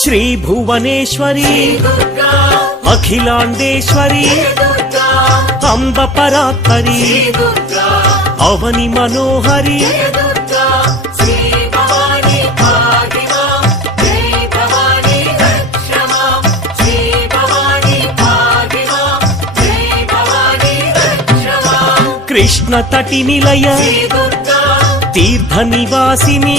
శ్రీ భువనేశ్వరి అఖిలాండేశ్వరి అంబ పరాత్పరి అవని మనోహరి కృష్ణ తటి నిలయ తీర్థ నివాసిని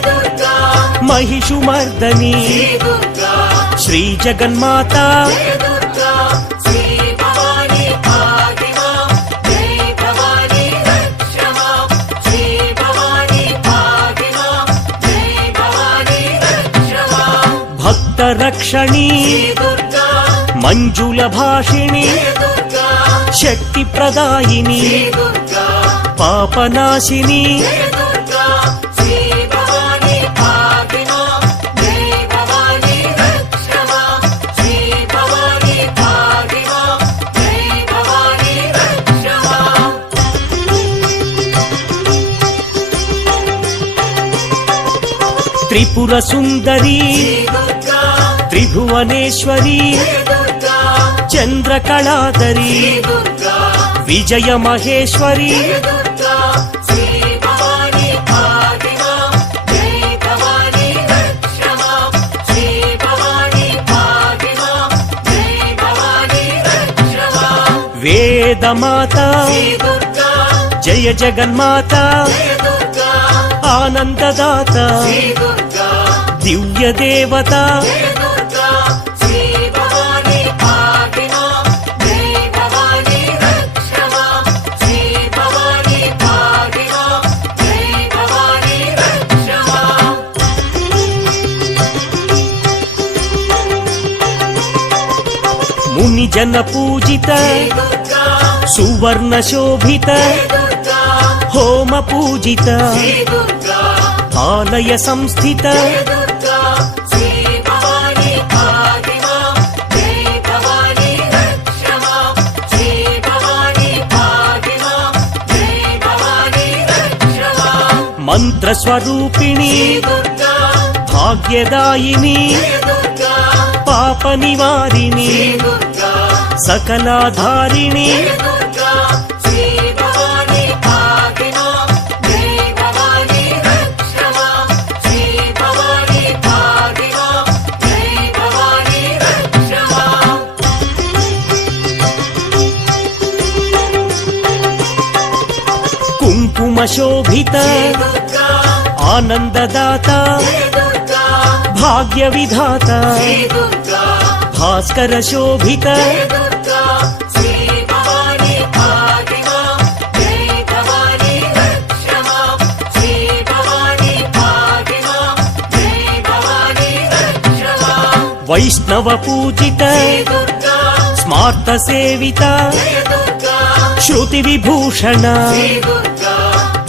మహిషు మర్దని శ్రీ జగన్మాత. భక్త రక్షణి మంజుల భాషిణి శక్తి ప్రదాయిని పాపనాశిని. త్రిపుర సుందరి త్రిభువనేశ్వరి చంద్రకళాధరి విజయ మహేశ్వరి వేదమాత జయ జగన్మాత ఆనందదాత దివ్య దేవత. ముని జన పూజిత సువర్ణ శోభిత హోమ పూజిత ఆలయ సంస్థిత మంత్రస్వరూపిణి భాగ్యదాయిని పాప నివారిణి సకలాధారిణి కుమశోభిత ఆనందదాత భాగ్య విధాత భాస్కర శోభిత. వైష్ణవ పూజిత స్మార్త సేవిత శృతి విభూషణ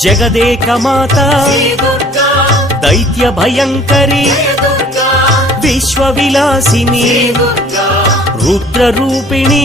జగదేక మాత దైత్య భయంకరి విశ్వవిలాసిని రుద్రరూపిణి